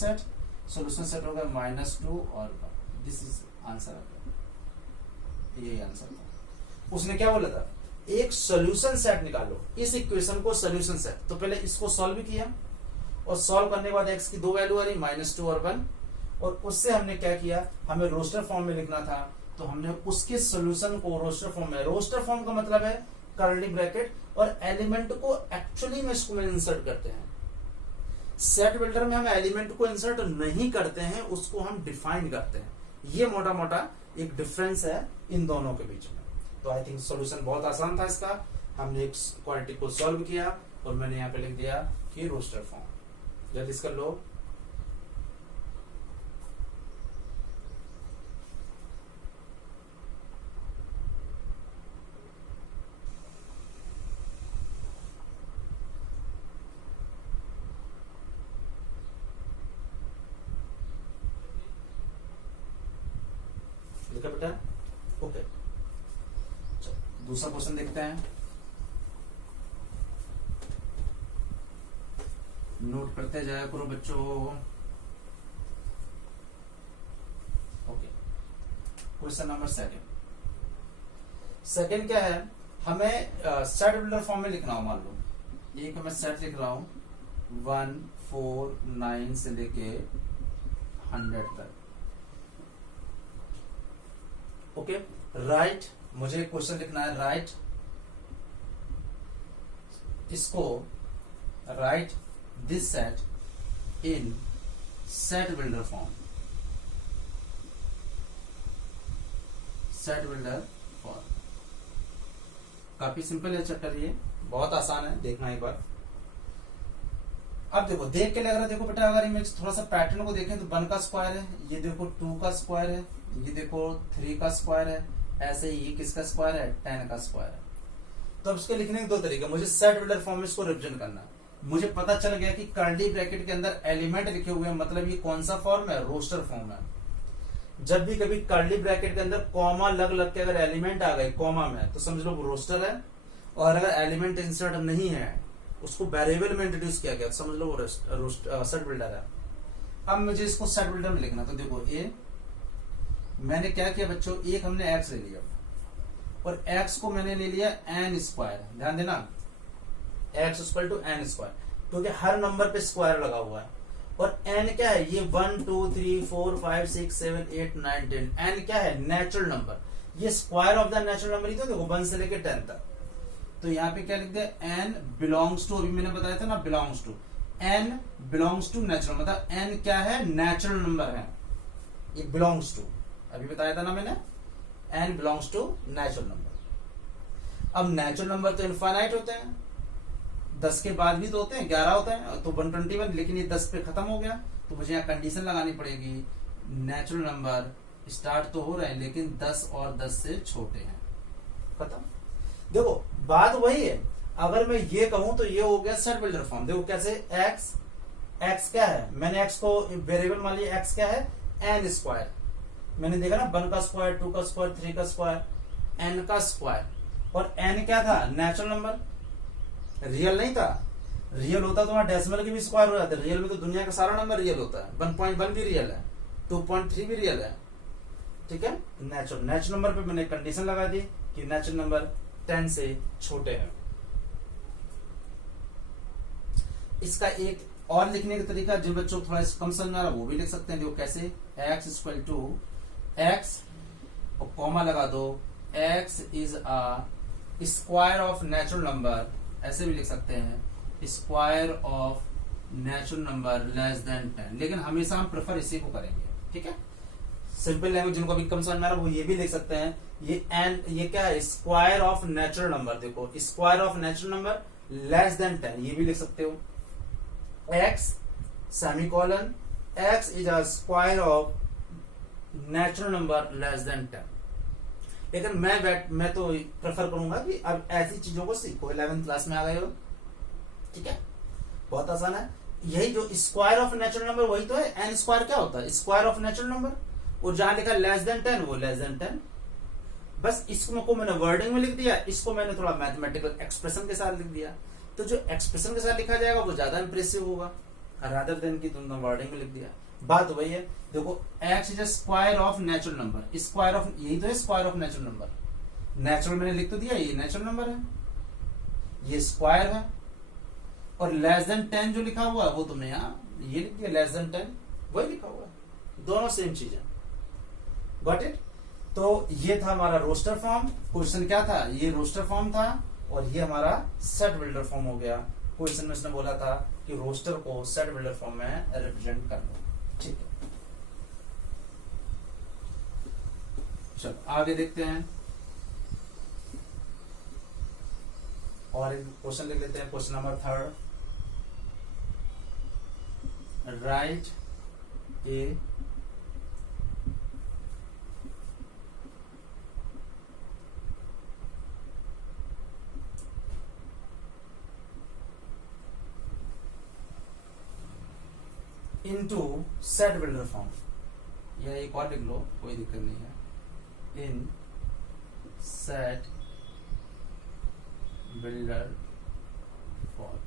सेट होगा -2 और दिस इज आंसर आपका, यही आंसर था। उसने क्या बोला था, एक सॉल्यूशन सेट निकालो, इस इक्वेशन को सॉल्यूशन सेट। तो पहले इसको सॉल्व किया और सॉल्व करने के बाद x की 2 वैल्यू आ रही -2 और 1, और उससे हमने क्या किया, हमें रोस्टर फॉर्म में लिखना था, तो हमने उसके सॉल्यूशन को रोस्टर फॉर्म में, रोस्टर फॉर्म का मतलब है कर्ली ब्रैकेट और एलिमेंट को एक्चुअली में इसको में इंसर्ट करते हैं। सेट बिल्डर में हम एलिमेंट को इंसर्ट नहीं करते हैं, उसको हम डिफाइन करते हैं। ये मोटा मोटा एक डिफरेंस है इन दोनों के बीच में। तो आई थिंक सॉल्यूशन बहुत आसान था इसका, हमने एक क्वांटिटी को सॉल्व किया और मैंने यहाँ पे लिख दिया कि रोस्टर फॉर्म। जल्दी कर लो। लिखा बेटा? ओके, दूसरा क्वेश्चन देखते हैं, नोट करते जाया करो बच्चों। ओके, क्वेश्चन नंबर सेकंड क्या है, हमें सेट बिल्डर फॉर्म में लिखना हो। मान लो एक मैं सेट लिख रहा हूं 1 4 9 से लेके 100 तक। ओके, राइट, मुझे क्वेश्चन लिखना है, राइट इसको, right this set in set builder form, set builder form. काफी सिंपल है चैप्टर, ये बहुत आसान है, देखना एक बार। अब देखो देख के लग रहा है, देखो बेटा अगर इमेज थोड़ा सा पैटर्न को देखें तो 1 का स्क्वायर है, ये देखो 2 का स्क्वायर है, ये देखो 3 का स्क्वायर है, ऐसे ही ये किसका स्क्वायर है, 10 का स्क्वायर है। तो अब इसके लिखने के 2 तरीके, मुझे सेट बिल्डर फॉर्म में इसको रिप्रेजेंट करना। मुझे पता चल गया कि कर्ली ब्रैकेट के अंदर एलिमेंट लिखे हुए हैं, मतलब ये कौन सा फॉर्म है, रोस्टर फॉर्म है। जब भी कभी कर्ली ब्रैकेट के अंदर कॉमा लग के अगर एलिमेंट आ गए कॉमा में, तो समझ लो वो रोस्टर है, और अगर एलिमेंट इंसर्ट नहीं है, उसको वेरिएबल में इंट्रोड्यूस किया गया, समझ लो वो सेट बिल्डर है। अब मुझे इसको सेट बिल्डर में लिखना, तो देखो ए मैंने क्या किया बच्चों, एक हमने x ले लिया और x को मैंने ले लिया n स्क्वायर। ध्यान देना, x equal to n square, क्योंकि हर नंबर पे स्क्वायर लगा हुआ है। और n क्या है, ये 1 2 3 4 5 6 7 8 9 10। n क्या है, नेचुरल नंबर, ये square of the natural number ही तो देखो 1 से लेके 10 तक। तो यहाँ पे क्या लिख दिया, n बिलोंग्स टू, अभी मैंने बताया था ना belongs to, n belongs to natural, मतलब n क्या है, नेचुरल नंबर है, ये बिलोंग्स टू, अभी बताया था ना मैंने, n belongs to natural number. अब नेचुरल नंबर तो इनफाइनाइट होते हैं, 10 के बाद भी तो होते हैं, 11 होते हैं, तो 121, लेकिन ये 10 पे खत्म हो गया, तो मुझे यहाँ कंडीशन लगानी पड़ेगी, नेचुरल नंबर स्टार्ट तो हो रहे हैं लेकिन 10 और 10 से छोटे हैं, खत्म। देखो बात वही है, अगर मैं ये कहूं तो ये हो गया सेट बिल्डर फॉर्म। देखो कैसे, x क्या है, मैंने x को वेरिएबल मान लिया, x क्या है, n स्क्वायर। मैंने देखा ना 1 का स्क्वायर, 2 का स्क्वायर, 3 का स्क्वायर, n का स्क्वायर। और n क्या था, नेचुरल नंबर, रियल नहीं था। रियल होता तो वहां डेसिमल के भी स्क्वायर हो जाते, रियल में तो दुनिया का सारा नंबर रियल होता है, 1.1 भी रियल है, 2.3 भी रियल है, ठीक है। नेचुरल नंबर पे मैंने कंडीशन लगा दी कि नेचुरल नंबर 10 से छोटे हैं। इसका एक और लिखने का तरीका, जिन बच्चों को थोड़ा कम समझ में आ रहा वो भी लिख सकते हैं। देखो कैसे, x इक्वल टू x और कॉमा लगा दो, x is a square of natural number, ऐसे भी लिख सकते हैं, square of natural number less then 10, लेकिन हमेशा हम प्रेफर इसी को करेंगे, ठीक है। सिंपल लैंग्वेज जिनको अभी कम समझ में आ रहा वो ये भी लिख सकते हैं, ये क्या है, स्क्वायर ऑफ नेचुरल नंबर। देखो square of natural number less then 10, ये भी लिख सकते हो, x semicolon x is a square of natural number less then 10। लेकिन मैं तो प्रेफर करूंगा कि अब ऐसी चीजों को सीखो, 11th क्लास में आ गए हो, ठीक है, बहुत आसान है। यही जो स्क्वायर ऑफ नेचुरल नंबर वही तो है, n स्क्वायर क्या होता है, स्क्वायर ऑफ नेचुरल नंबर, और जहां लिखा लेस देन 10 वो लेस देन 10। बस इसको मैंने वर्डिंग में लिख दिया, इसको मैंने थोड़ा मैथमेटिकल एक्सप्रेशन के साथ लिख दिया। तो जो एक्सप्रेशन के साथ लिखा जाएगा वो ज्यादा इंप्रेसिव होगा रादर देन की तुमने वर्डिंग में लिख दिया। बात वही है, देखो x is square of natural number, square of, यही तो है square of natural number. Natural मैंने लिख तो दिया, ये नेचुरल नंबर है, ये स्क्वायर है, और लेस देन 10 जो लिखा हुआ है वो तुमने यहाँ ये लिख दिया, लेस देन 10 वही लिखा हुआ है, दोनों सेम चीज है। Got it? तो ये था हमारा रोस्टर फॉर्म। क्वेश्चन क्या था, ये रोस्टर फॉर्म था, और ये हमारा सेट बिल्डर फॉर्म हो गया। क्वेश्चन में उसने बोला था कि रोस्टर को सेट बिल्डर फॉर्म में रिप्रेजेंट कर दो। ठीक है, चलो आगे देखते हैं और एक क्वेश्चन लिख लेते हैं। क्वेश्चन नंबर 3, राइट ए इनटू सेट बिल्डर फॉर्म, या एक और लिख लो, कोई दिक्कत नहीं है, इन सेट बिल्डर फॉर्म।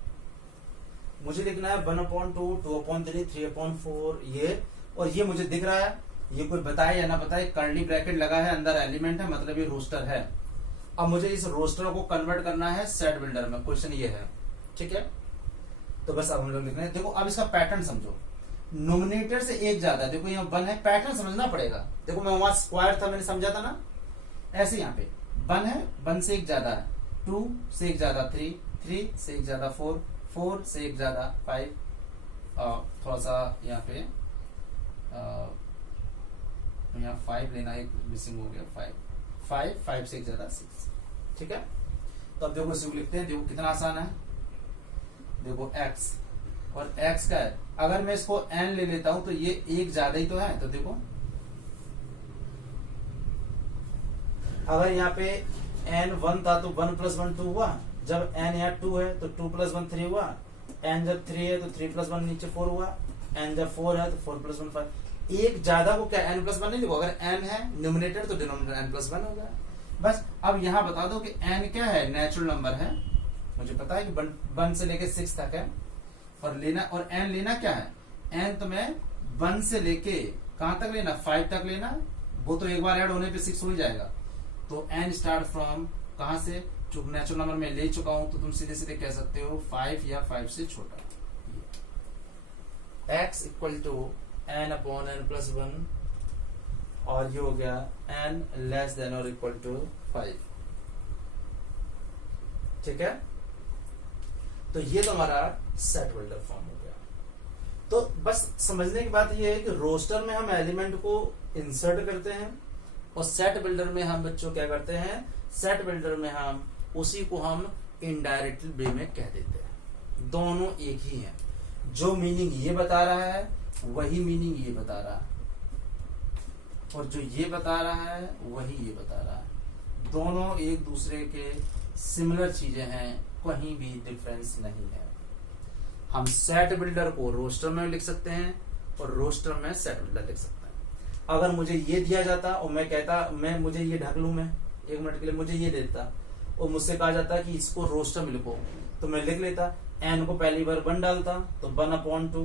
मुझे लिखना है 1/2, 2/3, 3/4 ये, और ये मुझे दिख रहा है, ये कोई बताए या ना बताए, कर्ली ब्रैकेट लगा है, अंदर एलिमेंट है, मतलब ये रोस्टर है। अब मुझे इस रोस्टर को कन्वर्ट करना है सेट बिल्डर में, क्वेश्चन ये है। ठीक है, तो बस अब हम लोग लिख रहे हैं। देखो अब इसका पैटर्न समझो, नोमिनेटर से एक ज्यादा, देखो यहाँ 1 है, पैटर्न समझना पड़ेगा। देखो मैं वहां स्क्वायर था, मैंने समझा था ना, ऐसे यहाँ पे 1 है, 1 से एक ज्यादा है, 2 से एक ज्यादा 3, 3 से एक ज्यादा 4, 4 से एक ज्यादा 5, थोड़ा सा यहाँ पे यहाँ 5 लेना, एक मिसिंग हो गया, 5 5 से एक ज्यादा 6। ठीक है, तो अब देखो इसे लिखते हैं। देखो कितना आसान है, देखो x, और x का है, अगर मैं इसको n ले लेता हूं तो ये एक ज्यादा ही तो है। तो देखो अगर यहाँ पे n 1 था तो 1 + 1 2 हुआ, जब n यहाँ 2 है तो 2 + 1 3 हुआ, n जब 3 है तो 3 + 1 नीचे 4 हुआ, n जब 4 है तो 4 + 1 5। एक ज्यादा को क्या n + 1 नहीं लिखो, अगर n है न्यूमरेटर तो डिनोमिनेटर n + 1 होगा। बस अब यहाँ बता दो कि n क्या है, नेचुरल नंबर है, मुझे पता है कि 1 से लेके 6 तक है, और लेना, और n लेना क्या है, n तो मैं 1 से लेके कहां तक लेना, 5 तक लेना, वो तो एक बार ऐड होने पे 6 हो ही जाएगा। तो n स्टार्ट फ्रॉम कहां से, जो नेचुरल नंबर में ले चुका हूं, तो तुम सीधे सीधे कह सकते हो 5 या 5 से छोटा। x = n/n + 1, और ये हो गया n < or = 5। ठीक है, तो ये तो हमारा सेट बिल्डर फॉर्म हो गया। तो बस समझने की बात ये है कि रोस्टर में हम एलिमेंट को इंसर्ट करते हैं, और सेट बिल्डर में हम बच्चों क्या करते हैं, सेट बिल्डर में हम उसी को हम इनडायरेक्ट वे में कह देते हैं। दोनों एक ही हैं, जो मीनिंग ये बता रहा है वही मीनिंग ये बता रहा है, और जो ये बता रहा है वही ये बता रहा है। दोनों एक दूसरे के सिमिलर चीजें हैं, कहीं भी डिफरेंस नहीं है। हम सेट बिल्डर को रोस्टर में लिख सकते हैं और रोस्टर में सेट बिल्डर लिख सकते हैं। अगर मुझे ये दिया जाता और मैं कहता मुझे ये ढक लूं, मैं 1 मिनट के लिए मुझे ये देता और मुझसे कहा जाता कि इसको रोस्टर में लिखो, तो मैं लिख लेता, n को पहली बार 1 डालता तो 1/2,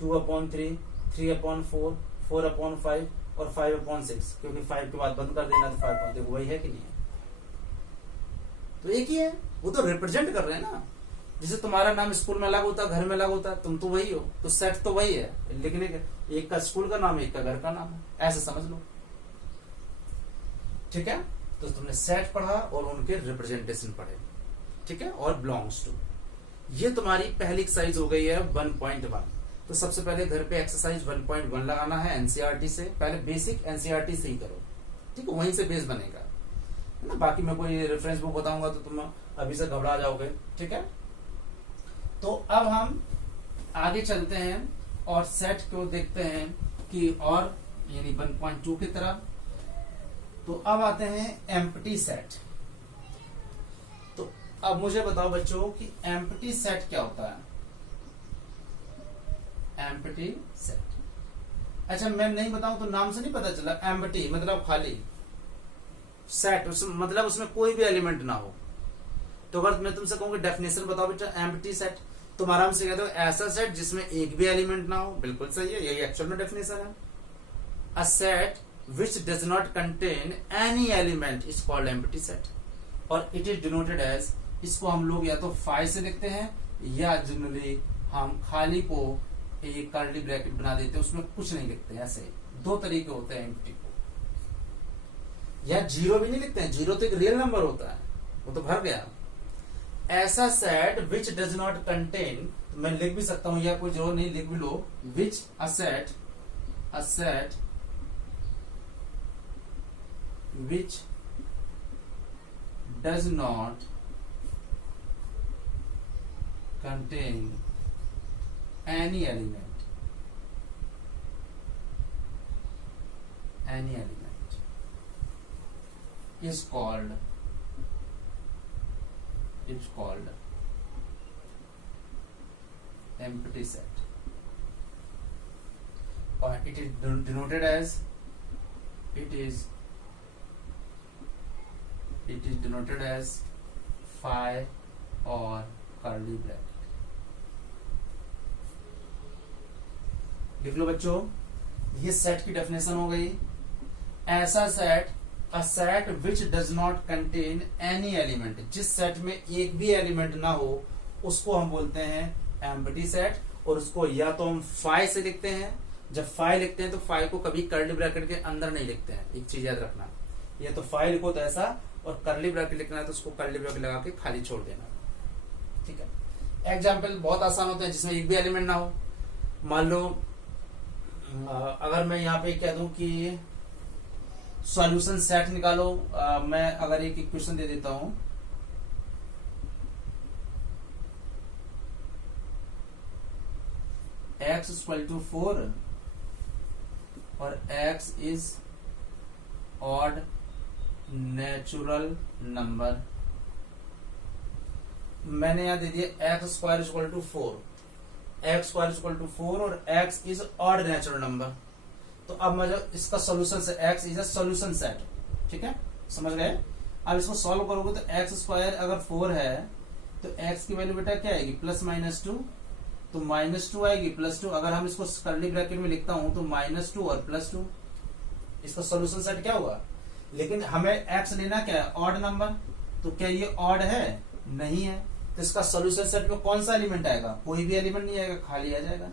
2/3, 3/4, 4/5 और 5/6, क्योंकि 5 के बाद बंद कर देना तो 5, देखो वही है कि नहीं है, तो एक ही है, वो तो रिप्रेजेंट कर रहे हैं ना। जैसे तुम्हारा नाम स्कूल में अलग होता, घर में अलग होता, तुम तो वही हो, तो सेट तो वही है, लिखने का एक का स्कूल का नाम है, एक का घर का नाम है, ऐसे समझ लो। ठीक है, तो तुमने सेट पढ़ा और उनके रिप्रेजेंटेशन पढ़े। ठीक है, और बिलोंग्स टू, ये तुम्हारी पहली एक्सरसाइज हो गई है 1.1। तो सबसे पहले घर पे एक्सरसाइज 1.1 लगाना है एनसीईआरटी से, पहले बेसिक एनसीईआरटी से ही करो। ठीक है, वहीं से बेस बनेगा ना, बाकी मैं कोई रेफरेंस बुक बताऊंगा तो तुम अभी से घबरा जाओगे। ठीक है, तो अब हम आगे चलते हैं और सेट को देखते हैं कि और यानी 1.2 की तरह। तो अब आते हैं एम्प्टी सेट। तो अब मुझे बताओ बच्चों कि एम्प्टी सेट क्या होता है। एम्प्टी सेट, अच्छा मैं नहीं बताऊं तो नाम से नहीं पता चला, एम्प्टी मतलब खाली, सेट मतलब उसमें कोई भी एलिमेंट ना हो। तो अगर मैं तुमसे कहूँ डेफिनेशन बताओ बेटा एम्प्टी सेट, तुम आराम से कहते हो ऐसा सेट जिसमें एक भी एलिमेंट ना हो। बिल्कुल सही है, यही एक्चुअल में डेफिनेशन है। अ set which does not contain any element is called empty set, और इट इज डिनोटेड एज, इसको हम लोग या तो फाई से लिखते हैं या जनरली हम खाली को एक कर्ली ब्रैकेट बना देते हैं, उसमें कुछ नहीं लिखते हैं। ऐसे दो तरीके होते हैं एम्प्टी को, या जीरो भी नहीं लिखते हैं, जीरो तो एक रियल नंबर होता है, वो तो भर गया। ऐसा set which does not contain, मैं लिख भी सकता हूं या कोई जरूर नहीं, लिख भी लो, which a set which does not contain any element is called empty set, or it is denoted as phi or curly bracket। लिख लो बच्चों, ये सेट की डेफिनेशन हो गई। ऐसा set, a set which does not contain any element, जिस सेट में एक भी एलिमेंट ना हो उसको हम बोलते हैं एम्प्टी सेट, और उसको या तो हम फाई से लिखते हैं, जब फाई लिखते हैं तो फाई को कभी कर्ली ब्रैकेट के अंदर नहीं लिखते हैं, एक चीज याद रखना, या तो फाई लिखो तो ऐसा, और कर्ली ब्रैकेट लिखना है तो उसको कर्ली ब्रैकेट लगा के खाली छोड़ देना। ठीक है, एग्जाम्पल बहुत आसान होते हैं जिसमें एक भी एलिमेंट ना हो। मान लो अगर मैं यहाँ पे कह दूं कि सॉल्यूशन सेट निकालो, मैं अगर एक इक्वेशन दे देता हूं, x इक्वल टू 4 और x is odd natural number, मैंने यहां दे दिया x square equal to 4, x square equal to 4 और x is odd natural number. तो अब मैं जब इसका सोल्यूशन से x is a solution set, ठीक है, समझ गए। अब इसको सॉल्व करोगे तो x स्क्वायर अगर 4 है तो x की वैल्यू बेटा क्या आएगी, प्लस माइनस 2, तो माइनस 2 आएगी, प्लस 2, अगर हम इसको कर्ली ब्रैकेट में लिखता हूं तो माइनस 2 और प्लस 2, इसका सोल्यूशन सेट क्या हुआ। लेकिन हमें x लेना क्या है, ऑड नंबर, तो क्या ये ऑड है, नहीं है, तो इसका सोल्यूशन सेट में कौन सा एलिमेंट आएगा, कोई भी एलिमेंट नहीं आएगा, खाली आ जाएगा,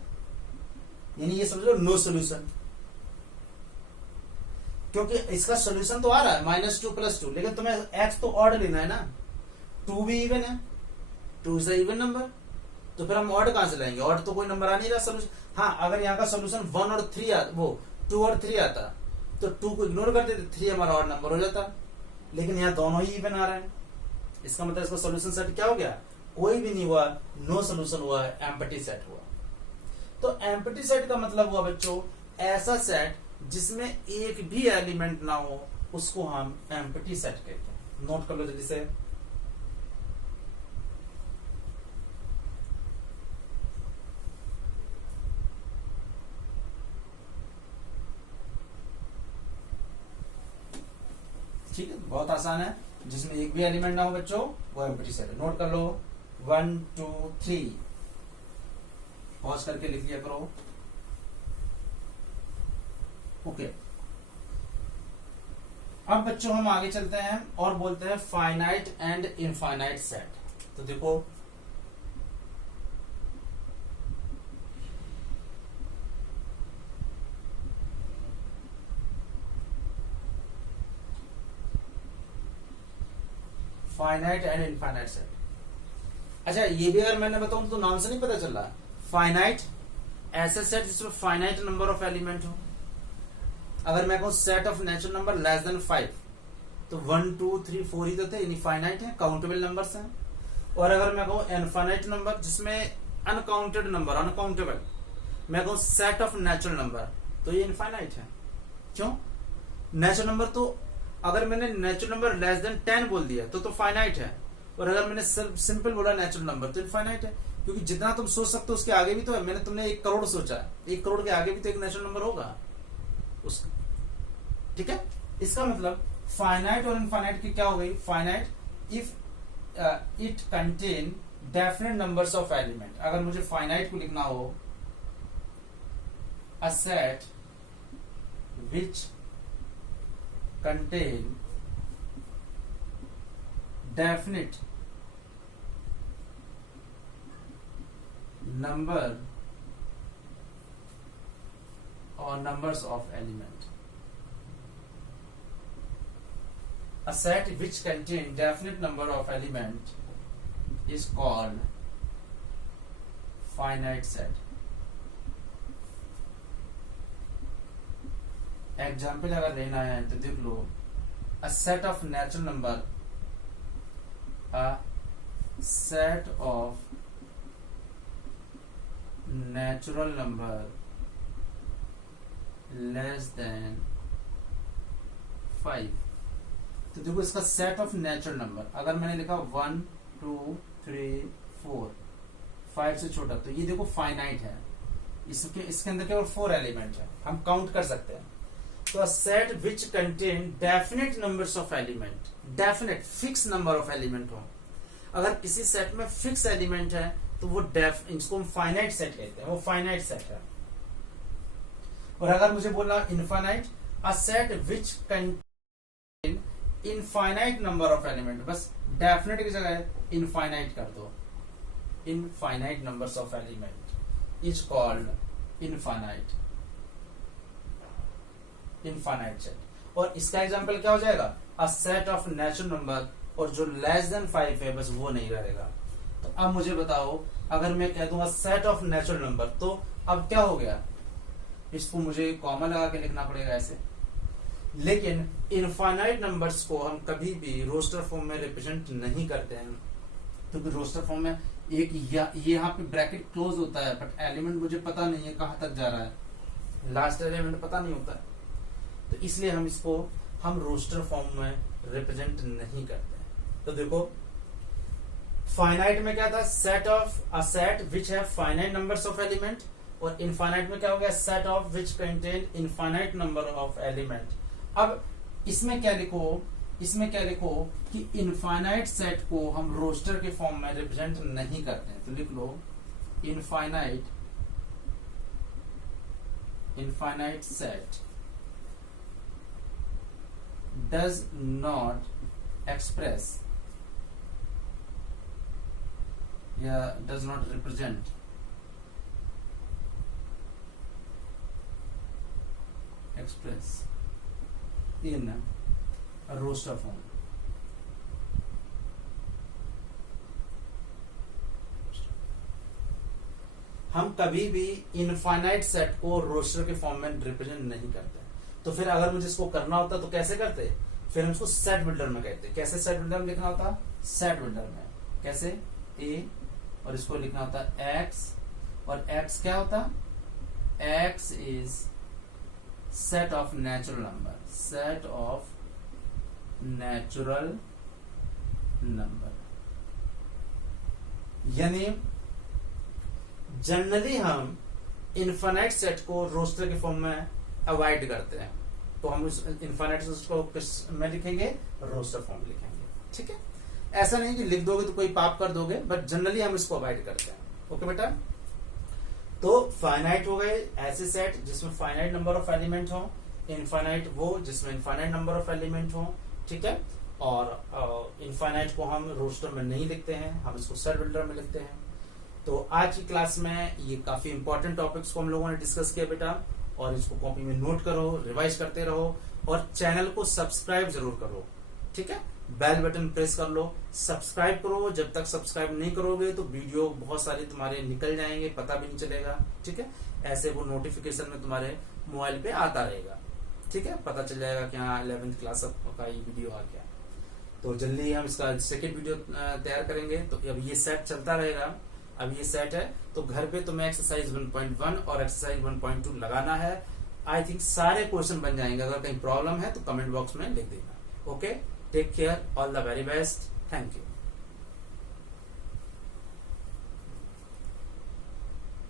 यानी ये समझ लो नो सोल्यूशन, क्योंकि इसका सोल्यूशन तो आ रहा है -2 + 2, लेकिन तुम्हें x तो ऑड लेना है ना, 2 भी इवन है, 2 इज इवन नंबर, तो फिर हम ऑड कहां से लाएंगे, ऑड तो कोई नंबर आ नहीं रहा सोल्यूशन। हाँ, अगर यहाँ का सोल्यूशन 1 और 3 वो 2 और 3 आता तो 2 को इग्नोर कर देते, 3 हमारा ऑड नंबर हो जाता, लेकिन यहाँ दोनों ही इवन आ रहा है, इसका मतलब इसका सोल्यूशन सेट क्या हो गया, कोई भी नहीं हुआ, नो सोल्यूशन हुआ, एम्प्टी सेट हुआ। तो एम्प्टी सेट का मतलब हुआ बच्चों ऐसा सेट जिसमें एक भी एलिमेंट ना हो, उसको हम एम्प्टी सेट कहते हैं। नोट कर लो जल्दी से। ठीक है, बहुत आसान है, जिसमें एक भी एलिमेंट ना हो बच्चों वो एम्प्टी सेट है। नोट कर लो 1 2 3, पॉज करके लिख लिया करो। ओके, अब बच्चों हम आगे चलते हैं और बोलते हैं फाइनाइट एंड इनफाइनाइट सेट। तो देखो फाइनाइट एंड इनफाइनाइट सेट। अच्छा, ये भी अगर मैंने बताऊं तो नाम से नहीं पता चल रहा। फाइनाइट ऐसे सेट जिसमें फाइनाइट नंबर ऑफ एलिमेंट हो। अगर मैं कहूं set of natural number less than 5, तो 1 2 3 4 ही तो थे, यानी फाइनाइट है, काउंटेबल नंबर्स हैं। और अगर मैं कहूं इनफाइनाइट नंबर जिसमें अनकाउंटेड नंबर, अनकाउंटेबल, मैं कहूं सेट ऑफ नेचुरल नंबर, तो ये इनफाइनाइट है। क्यों? नेचुरल नंबर तो अगर मैंने नेचुरल नंबर लेस देन 10 बोल दिया तो फाइनाइट है, और अगर मैंने सिंपल बोला नेचुरल नंबर तो इनफाइनाइट है, क्योंकि जितना तुम सोच सकते हो उसके आगे भी तो है। मैंने तुमने 1 करोड़ सोचा, 1 करोड़ के आगे भी तो एक नेचुरल नंबर होगा उसका। ठीक है, इसका मतलब फाइनाइट और इनफाइनाइट की क्या हो गई। Finite if it contain definite numbers of element. अगर मुझे फाइनाइट को लिखना हो, अ set which contain definite number or numbers of element. A set which contain definite number of element is called finite set. Example अगर लेना है तो देख लो, a set of natural number, a set of natural number less than 5। तो देखो इसका सेट ऑफ नेचुरल नंबर, अगर मैंने लिखा 1 2 3 4 5 से छोटा, तो ये देखो फाइनाइट है, इसके अंदर केवल 4 एलिमेंट है, हम काउंट कर सकते हैं। तो अ set which contain definite numbers of element, definite fix number of element हो। अगर किसी सेट में फिक्स एलिमेंट है तो वो इसको हम फाइनाइट सेट कहते हैं, वो फाइनाइट सेट है। और अगर मुझे बोलना infinite, a set which contain infinite number of element, बस डेफिनेट की जगह इनफाइनाइट कर दो, infinite numbers of element is called infinite set. और इसका एग्जांपल क्या हो जाएगा, अ सेट ऑफ नेचुरल नंबर, और जो लेस देन 5 है बस वो नहीं रहेगा। तो अब मुझे बताओ, अगर मैं कह दूंगा सेट ऑफ नेचुरल नंबर, तो अब क्या हो गया, इसको मुझे कॉमा लगा के लिखना पड़ेगा ऐसे। लेकिन इनफाइनाइट नंबर्स को हम कभी भी रोस्टर फॉर्म में रिप्रेजेंट नहीं करते हैं, क्योंकि रोस्टर फॉर्म में एक ये यहाँ पे ब्रैकेट क्लोज होता है, बट एलिमेंट मुझे पता नहीं है कहां तक जा रहा है, लास्ट एलिमेंट पता नहीं होता है, तो इसलिए हम इसको रोस्टर फॉर्म में रिप्रेजेंट नहीं करते हैं। तो देखो फाइनाइट में क्या था, सेट ऑफ अ सेट विच है फाइनाइट नंबर्स ऑफ एलिमेंट, और इनफाइनाइट में क्या हो गया, set of which contain infinite number of element. अब इसमें क्या लिखो कि इनफाइनाइट सेट को हम रोस्टर के फॉर्म में रिप्रेजेंट नहीं करते हैं, तो लिख लो infinite set does not express या does not represent express in a roster form। हम कभी भी इनफाइनाइट सेट को रोस्टर के फॉर्म में रिप्रेजेंट नहीं करते। तो फिर अगर मुझे इसको करना होता तो कैसे करते, फिर हम इसको सेट बिल्डर में कहते। कैसे सेट बिल्डर में लिखना होता, सेट बिल्डर में कैसे ए, और इसको लिखना होता एक्स, और एक्स क्या होता, x is set of natural number, set of natural number। यानी जनरली हम इनफाइनाइट सेट को रोस्टर के फॉर्म में अवॉइड करते हैं, तो हम उस इनफाइनाइट सेट को किस में लिखेंगे, रोस्टर फॉर्म में लिखेंगे। ठीक है, ऐसा नहीं कि लिख दोगे तो कोई पाप कर दोगे, बट जनरली हम इसको अवॉइड करते हैं। ओके बेटा, तो फाइनाइट हो गए ऐसे सेट जिसमें फाइनाइट नंबर ऑफ एलिमेंट हो, इनफाइनाइट वो जिसमें इनफाइनाइट नंबर ऑफ एलिमेंट हो। ठीक है, और इनफाइनाइट को हम रोस्टर में नहीं लिखते हैं, हम इसको सेट बिल्डर में लिखते हैं। तो आज की क्लास में ये काफी इंपॉर्टेंट टॉपिक्स को हम लोगों ने डिस्कस किया बेटा, और इसको कॉपी में नोट करो, रिवाइज करते रहो, और चैनल को सब्सक्राइब जरूर करो। ठीक है, बेल बटन प्रेस कर लो, सब्सक्राइब करो। जब तक सब्सक्राइब नहीं करोगे तो वीडियो बहुत सारे तुम्हारे निकल जाएंगे, पता भी नहीं चलेगा। ठीक है, ऐसे वो नोटिफिकेशन में तुम्हारे मोबाइल पे आता रहेगा। ठीक है, पता चल जाएगा कि हाँ 11th क्लास का ये वीडियो आ गया। तो जल्दी हम इसका सेकेंड वीडियो तैयार करेंगे। तो अब ये सेट चलता रहेगा, अब ये सेट है, तो घर पे तुम्हें एक्सरसाइज 1.1 और एक्सरसाइज 1.2 लगाना है। आई थिंक सारे क्वेश्चन बन जाएंगे। अगर कहीं प्रॉब्लम है तो कमेंट बॉक्स में लिख देना। Okay, take care, all the very best, thank you.